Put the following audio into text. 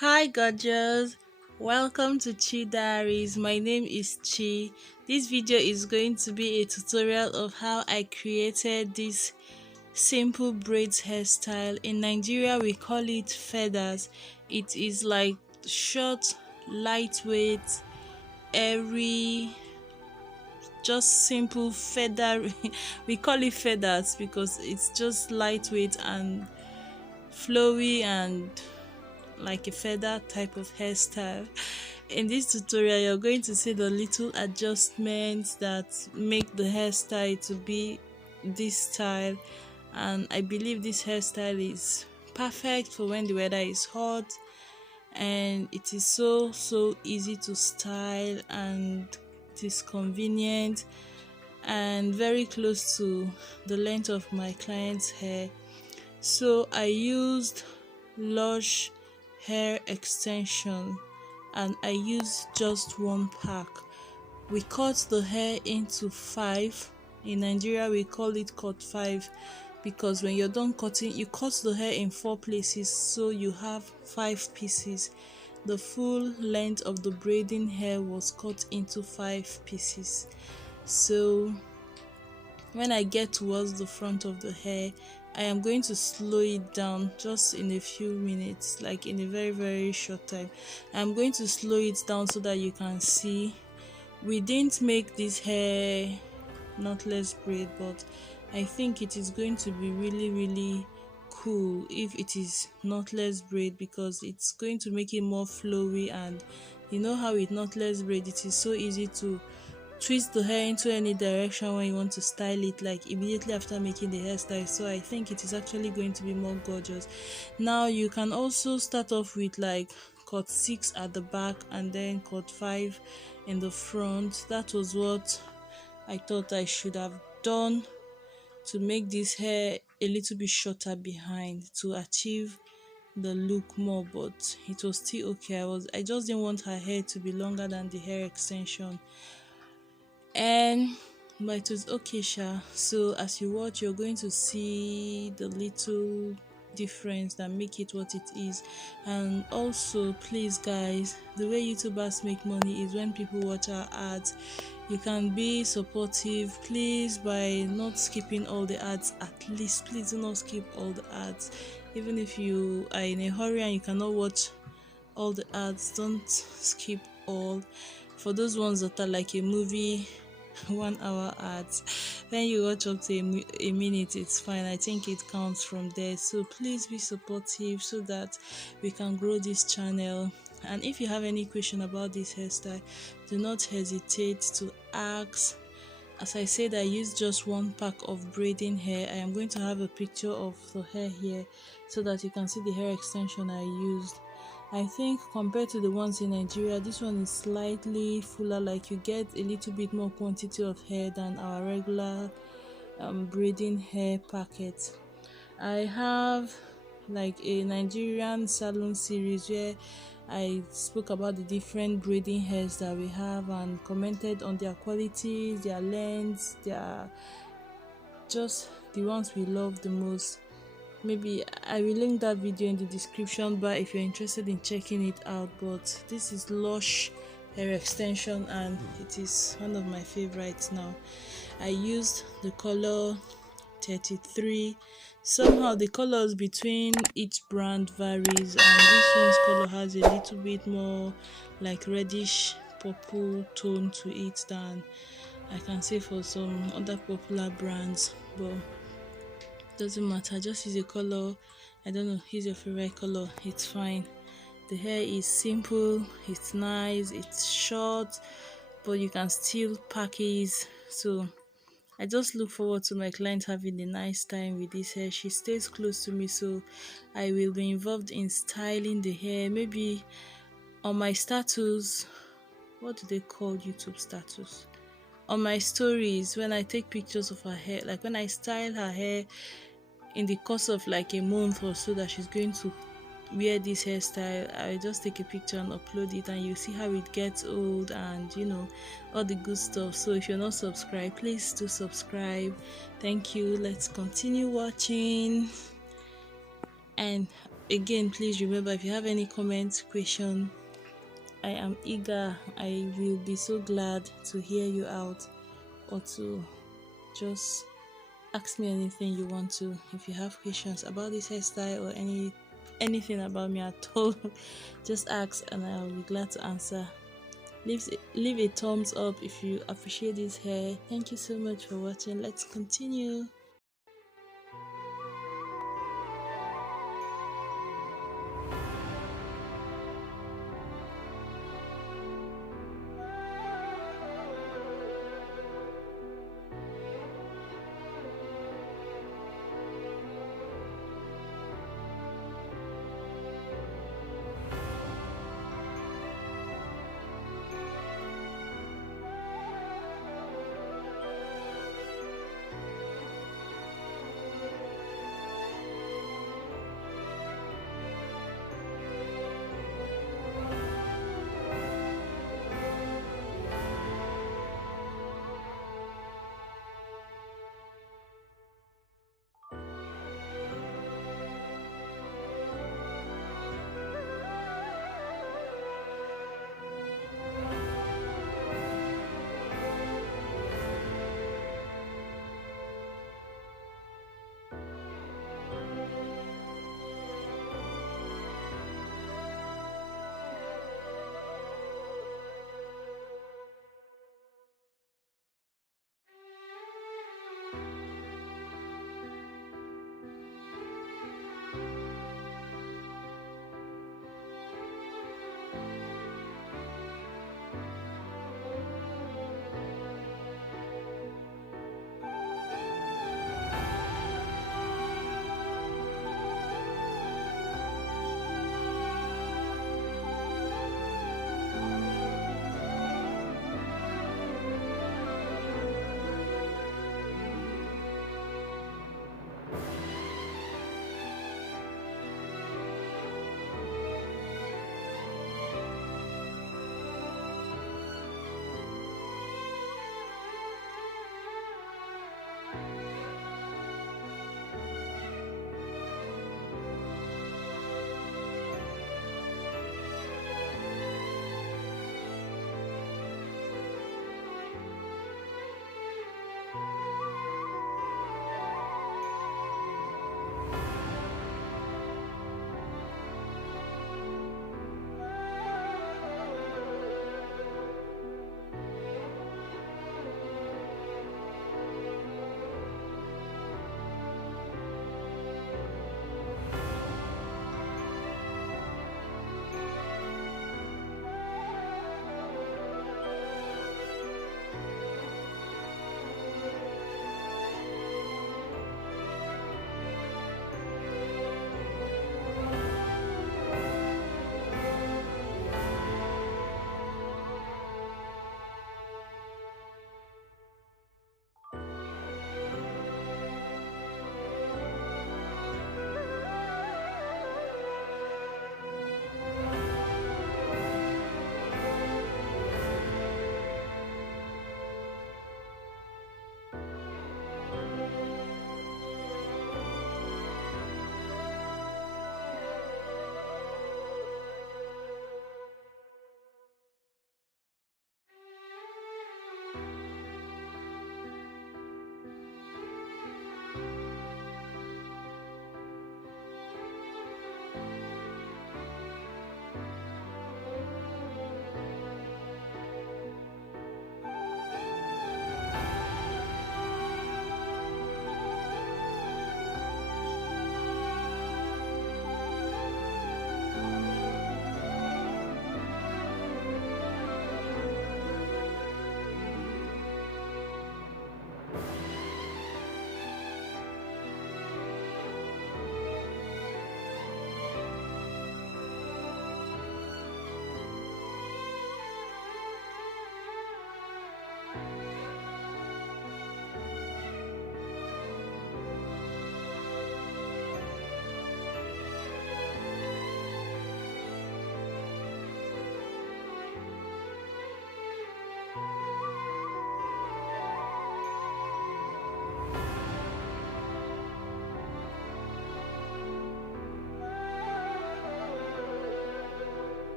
Hi, gorgeous. Welcome to Diaries. My name is Chi. This video is going to be a tutorial of how I created this simple braids hairstyle. In Nigeria, we call it feathers. It is like short, lightweight, airy, just simple feather. We call it feathers because it's just lightweight and flowy and like a feather type of hairstyle. In this tutorial, you're going to see the little adjustments that make the hairstyle to be this style, and I believe this hairstyle is perfect for when the weather is hot, and it is so easy to style, and it is convenient and very close to the length of my client's hair. So I used Lush hair extension and I used just one pack. We cut the hair into 5. In Nigeria we call it cut 5 because when you're done cutting, you cut the hair in 4 places, so you have 5 pieces. The full length of the braiding hair was cut into 5 pieces. So when I get towards the front of the hair, I am going to slow it down just in a few minutes, like in a very short time. I'm going to slow it down so that you can see. We didn't make this hair knotless braid, but I think it is going to be really cool if it is knotless braid, because it's going to make it more flowy. And you know how with knotless braid it is so easy to twist the hair into any direction when you want to style it, like immediately after making the hairstyle. So I think it is actually going to be more gorgeous. Now you can also start off with like cut 6 at the back and then cut 5 in the front. That was what I thought I should have done to make this hair a little bit shorter behind to achieve the look more, but it was still okay. I just didn't want her hair to be longer than the hair extension, and but it was okay sha. So as you watch, you're going to see the little difference that make it what it is. And also, please guys, the way YouTubers make money is when people watch our ads. You can be supportive, please, by not skipping all the ads. At least please do not skip all the ads. Even if you are in a hurry and you cannot watch all the ads, don't skip all. For those ones that are like a movie 1 hour ads, when you watch up to a minute, it's fine. I think it counts from there. So please be supportive so that we can grow this channel. And if you have any question about this hairstyle, do not hesitate to ask. As I said, I used just one pack of braiding hair. I am going to have a picture of the hair here so that you can see the hair extension I used. I think compared to the ones in Nigeria, this one is slightly fuller, like you get a little bit more quantity of hair than our regular braiding hair packet. I have like a Nigerian salon series where I spoke about the different braiding hairs that we have and commented on their qualities, their lengths, their just the ones we love the most. Maybe I will link that video in the description bar if you're interested in checking it out. But this is Lush hair extension and it is one of my favorites now. I used the color 33. Somehow the colors between each brand varies, and this one's color has a little bit more like reddish purple tone to it than I can say for some other popular brands, but doesn't matter. Just use a color. I don't know, use your favorite color, it's fine. The hair is simple, it's nice, it's short, but you can still pack it. So I just look forward to my client having a nice time with this hair. She stays close to me, so I will be involved in styling the hair. Maybe on my status, what do they call YouTube status? On my stories, when I take pictures of her hair, like when I style her hair in the course of like a month or so that she's going to wear this hairstyle, I just take a picture and upload it, and you see how it gets old and all the good stuff. So if you're not subscribed, please do subscribe. Thank you. Let's continue watching. And Again, please remember, if you have any comments, question, I am eager. I will be so glad to hear you out, or to just ask me anything you want to. If you have questions about this hairstyle or anything about me at all, just ask and I'll be glad to answer. Leave a thumbs up if you appreciate this hair. Thank you so much for watching. Let's continue.